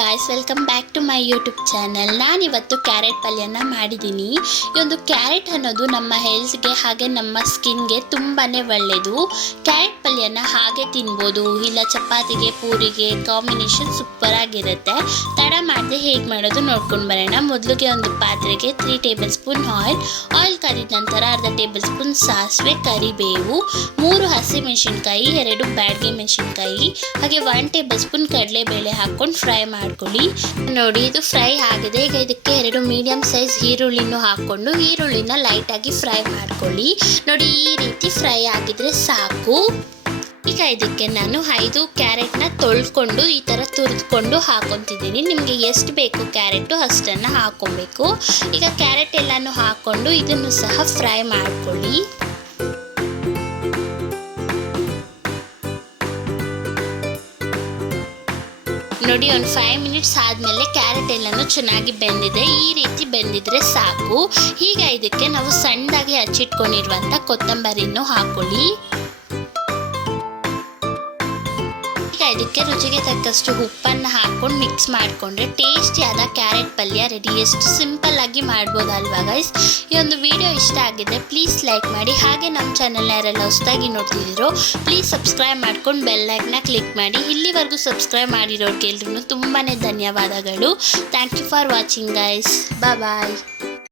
Guys, welcome back to my YouTube channel. ನಾನಿವತ್ತು carrot ಪಲ್ಯನ ಮಾಡಿದ್ದೀನಿ. ಈ ಒಂದು ಕ್ಯಾರೆಟ್ ಅನ್ನೋದು ನಮ್ಮ ಹೆಲ್ತ್ಗೆ ಹಾಗೆ ನಮ್ಮ ಸ್ಕಿನ್ಗೆ ತುಂಬಾ ಒಳ್ಳೆಯದು. ಕ್ಯಾರೆಟ್ ಪಲ್ಯನ ಹಾಗೆ ತಿನ್ಬೋದು, ಇಲ್ಲ ಚಪಾತಿಗೆ ಪೂರಿಗೆ ಕಾಂಬಿನೇಷನ್ ಸೂಪರ್ ಆಗಿರುತ್ತೆ. ತಡ ಮಾಡದೆ ಹೇಗೆ ಮಾಡೋದು ನೋಡ್ಕೊಂಡು ಬರೋಣ. ಮೊದಲಿಗೆ ಒಂದು ಪಾತ್ರೆಗೆ 3 ಟೇಬಲ್ ಸ್ಪೂನ್ ಆಯಿಲ್ ಕರಿದ ನಂತರ ಅರ್ಧ ಟೇಬಲ್ ಸ್ಪೂನ್ ಸಾಸಿವೆ, ಕರಿಬೇವು, 3 ಹಸಿಮೆಣಸಿನ್ಕಾಯಿ, 2 ಬ್ಯಾಡಗಿ ಮೆಣಸಿನ್ಕಾಯಿ, ಹಾಗೆ 1 ಟೇಬಲ್ ಸ್ಪೂನ್ ಕಡಲೆಬೇಳೆ ಹಾಕ್ಕೊಂಡು ಫ್ರೈ ಮಾಡ್ಕೊಳ್ಳಿ. ನೋಡಿ, ಇದು ಫ್ರೈ ಆಗಿದೆ. ಈಗ ಇದಕ್ಕೆ 2 ಮೀಡಿಯಂ ಸೈಜ್ ಈರುಳ್ಳಿನೂ ಹಾಕ್ಕೊಂಡು ಈರುಳ್ಳಿನ ಲೈಟಾಗಿ ಫ್ರೈ ಮಾಡ್ಕೊಳ್ಳಿ. ನೋಡಿ, ಈ ರೀತಿ ಫ್ರೈ ಆಗಿದ್ರೆ ಸಾಕು. ಈಗ ಇದಕ್ಕೆ ನಾನು 5 ಕ್ಯಾರೆಟ್ನ ತೊಳ್ಕೊಂಡು ಈ ಥರ ತುರಿದುಕೊಂಡು ಹಾಕೊತಿದ್ದೀನಿ. ನಿಮಗೆ ಎಷ್ಟು ಬೇಕು ಕ್ಯಾರೆಟು ಅಷ್ಟನ್ನು ಹಾಕ್ಕೊಬೇಕು. ಈಗ ಕ್ಯಾರೆಟ್ ಎಲ್ಲನೂ ಹಾಕ್ಕೊಂಡು ಇದನ್ನು ಸಹ ಫ್ರೈ ಮಾಡ್ಕೊಳ್ಳಿ. ನೋಡಿ, ಒಂದು 5 ಮಿನಿಟ್ಸ್ ಆದಮೇಲೆ ಕ್ಯಾರೆಟ್ ಎಲ್ಲನೂ ಚೆನ್ನಾಗಿ ಬೆಂದಿದೆ. ಈ ರೀತಿ ಬೆಂದಿದ್ರೆ ಸಾಕು. ಈಗ ಇದಕ್ಕೆ ನಾವು ಸಣ್ಣದಾಗಿ ಹಚ್ಚಿಟ್ಕೊಂಡಿರುವಂಥ ಕೊತ್ತಂಬರಿನೂ ಹಾಕೊಳ್ಳಿ. ಈಗ ಇದಕ್ಕೆ ರುಚಿಗೆ ತಕ್ಕಷ್ಟು ಉಪ್ಪನ್ನು ಹಾಕ್ಕೊಂಡು ಮಿಕ್ಸ್ ಮಾಡಿಕೊಂಡ್ರೆ ಟೇಸ್ಟಿಯಾದ ಕ್ಯಾರೆಟ್ ಪಲ್ಯ ರೆಡಿ. ಎಷ್ಟು ಸಿಂಪಲ್ ಆಗಿ ಮಾಡ್ಬೋದಲ್ವಾ ಗೈಸ್? ಈ ಒಂದು ವಿಡಿಯೋ ಇಷ್ಟ ಆಗಿದೆ ಪ್ಲೀಸ್ ಲೈಕ್ ಮಾಡಿ. ಹಾಗೆ ನಮ್ಮ ಚಾನಲ್ನ ಯಾರೆಲ್ಲ ಹೊಸದಾಗಿ ನೋಡ್ತಿದ್ದೀರೋ ಪ್ಲೀಸ್ ಸಬ್ಸ್ಕ್ರೈಬ್ ಮಾಡ್ಕೊಂಡು ಬೆಲ್ ಐಕನ್ನ ಕ್ಲಿಕ್ ಮಾಡಿ. ಇಲ್ಲಿವರೆಗೂ ಸಬ್ಸ್ಕ್ರೈಬ್ ಮಾಡಿರೋರಿಗೆಲ್ರೂ ತುಂಬಾ ಧನ್ಯವಾದಗಳು. Thank you for watching guys. Bye.